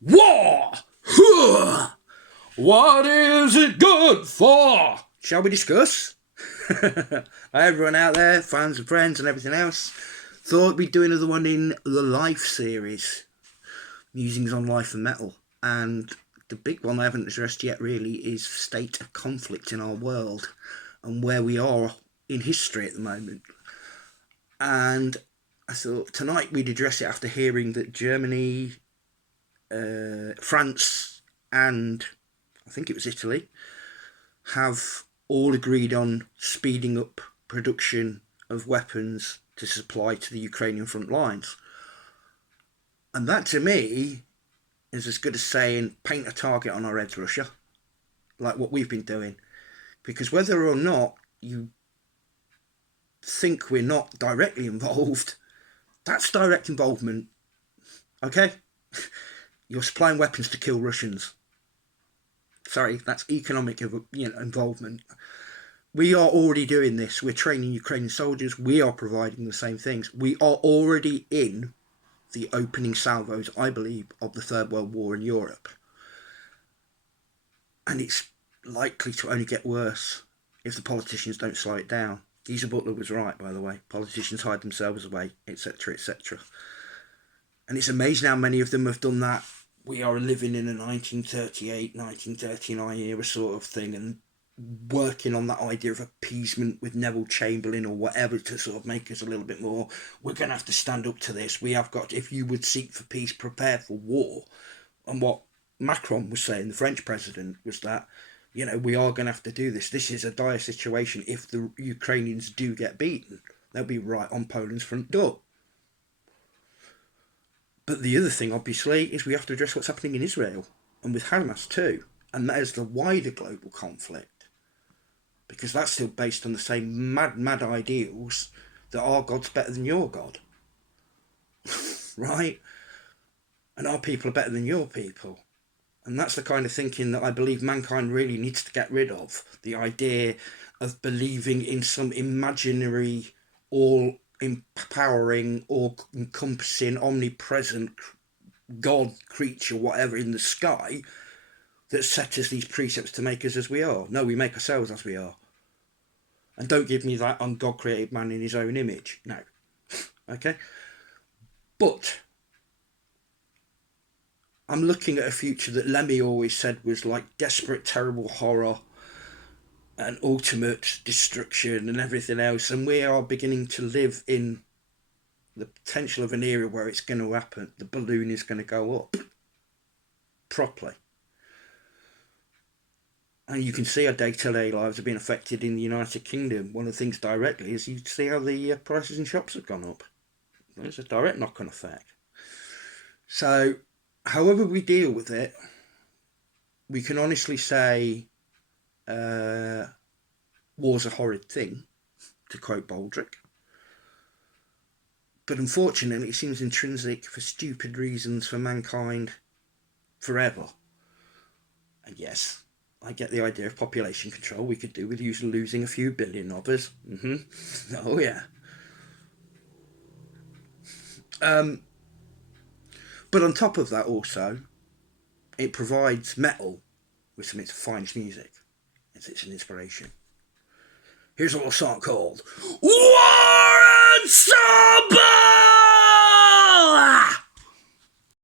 War! Huh! What is it good for? Shall we discuss? Hi everyone out there, fans and friends and everything else. Thought we'd do another one in the Life series. Musings on life and metal. And the big one I haven't addressed yet really is state of conflict in our world and where we are in history at the moment. And I thought tonight we'd address it after hearing that Germany, France and I think it was Italy have all agreed on speeding up production of weapons to supply to the Ukrainian front lines. And that to me is as good as saying paint a target on our heads, Russia, like what we've been doing. Because whether or not you think we're not directly involved, that's direct involvement. Okay? You're supplying weapons to kill Russians. Sorry, that's economic involvement. We are already doing this. We're training Ukrainian soldiers. We are providing the same things. We are already in the opening salvos, I believe, of the Third World War in Europe. And it's likely to only get worse if the politicians don't slow it down. Geezer Butler was right, by the way. Politicians hide themselves away, etc., etc. And it's amazing how many of them have done that. We are living in a 1938, 1939 era sort of thing and working on that idea of appeasement with Neville Chamberlain or whatever to sort of make us a little bit more, we're going to have to stand up to this. We have got, if you would seek for peace, prepare for war. And what Macron was saying, the French president, was that, you know, we are going to have to do this. This is a dire situation. If the Ukrainians do get beaten, they'll be right on Poland's front door. But the other thing, obviously, is we have to address what's happening in Israel and with Hamas too. And that is the wider global conflict. Because that's still based on the same mad ideals that our God's better than your God. Right? And our people are better than your people. And that's the kind of thinking that I believe mankind really needs to get rid of. The idea of believing in some imaginary, all-empowering, all-encompassing, omnipresent God, creature, whatever, in the sky that set us these precepts to make us as we are. No, we make ourselves as we are. And don't give me that God created man in his own image. No. Okay? But I'm looking at a future that Lemmy always said was like desperate, terrible horror and ultimate destruction and everything else. And we are beginning to live in the potential of an era where it's going to happen. The balloon is going to go up properly. And you can see how day-to-day lives have been affected in the United Kingdom. One of the things directly is you see how the prices in shops have gone up. There's a direct knock-on effect. So, however we deal with it, we can honestly say war's a horrid thing, to quote Baldrick. But unfortunately, it seems intrinsic for stupid reasons for mankind forever. And yes, I get the idea of population control. We could do with usually losing a few billion of us. Oh, yeah. But on top of that also, it provides metal with some of its finest music. It's an inspiration. Here's a little song called War and Sober!